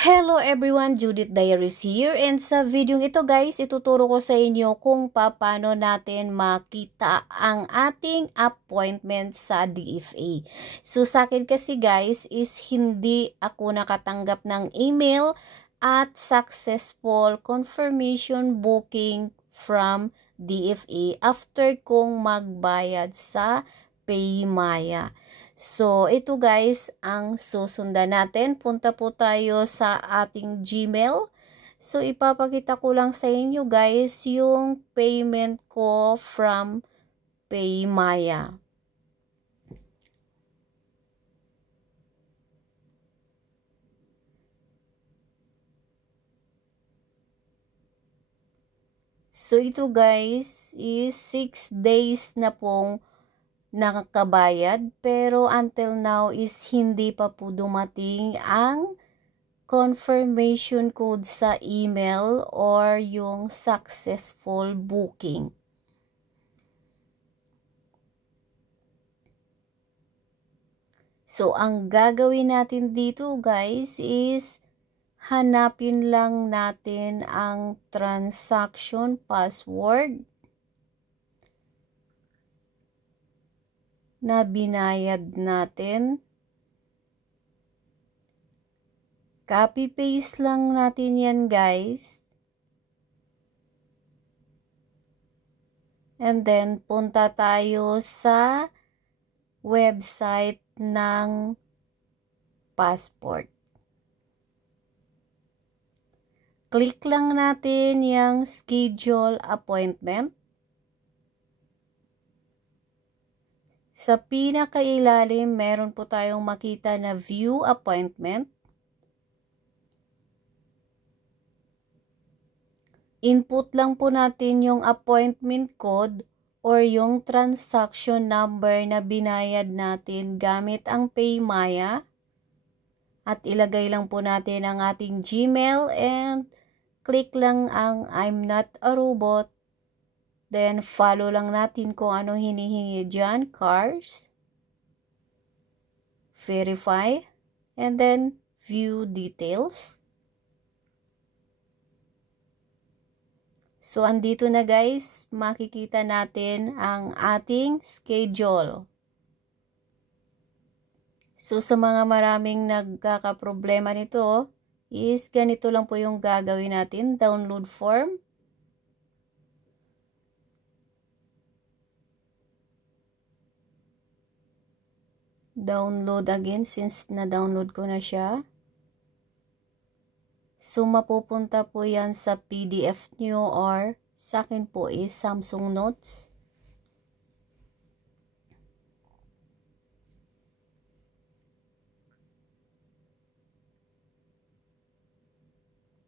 Hello everyone, Judith Diaries here, and sa video ito guys, ituturo ko sa inyo kung paano natin makita ang ating appointment sa DFA. So sa akin kasi guys is hindi ako nakatanggap ng email at successful confirmation booking from DFA after kong magbayad sa PayMaya. So, ito guys, ang susundan natin. Punta po tayo sa ating Gmail. So, ipapakita ko lang sa inyo guys yung payment ko from PayMaya. So, ito guys is 6 days na pong nakakabayad, pero until now is hindi pa po dumating ang confirmation code sa email or yung successful booking. So, ang gagawin natin dito guys is hanapin lang natin ang transaction password na binayad natin. Copy-paste lang natin yan guys. And then, punta tayo sa website ng passport. Click lang natin yung schedule appointment. Sa pinakailalim, meron po tayong makita na view appointment. Input lang po natin yung appointment code or yung transaction number na binayad natin gamit ang PayMaya. At ilagay lang po natin ang ating Gmail and click lang ang I'm not a robot. Then, follow lang natin kung ano hinihingi dyan. Cars. Verify. And then, view details. So, andito na guys. Makikita natin ang ating schedule. So, sa mga maraming nagkakaproblema nito, is ganito lang po yung gagawin natin. Download form. Download again since na-download ko na siya. So, mapupunta po yan sa PDF nyo or sa akin po is Samsung Notes.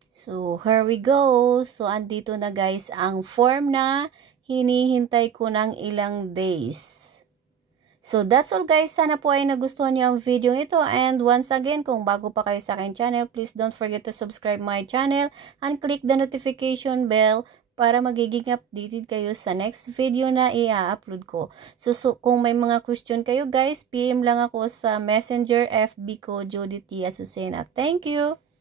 So, here we go. So, andito na guys ang form na hinihintay ko ng ilang days. So, that's all guys. Sana po ay nagustuhan niyo ang video ito. And once again, kung bago pa kayo sa akin channel, please don't forget to subscribe my channel and click the notification bell para magiging updated kayo sa next video na i-upload ko. So, kung may mga question kayo guys, PM lang ako sa Messenger FB ko, Judith T. Azucena. Thank you!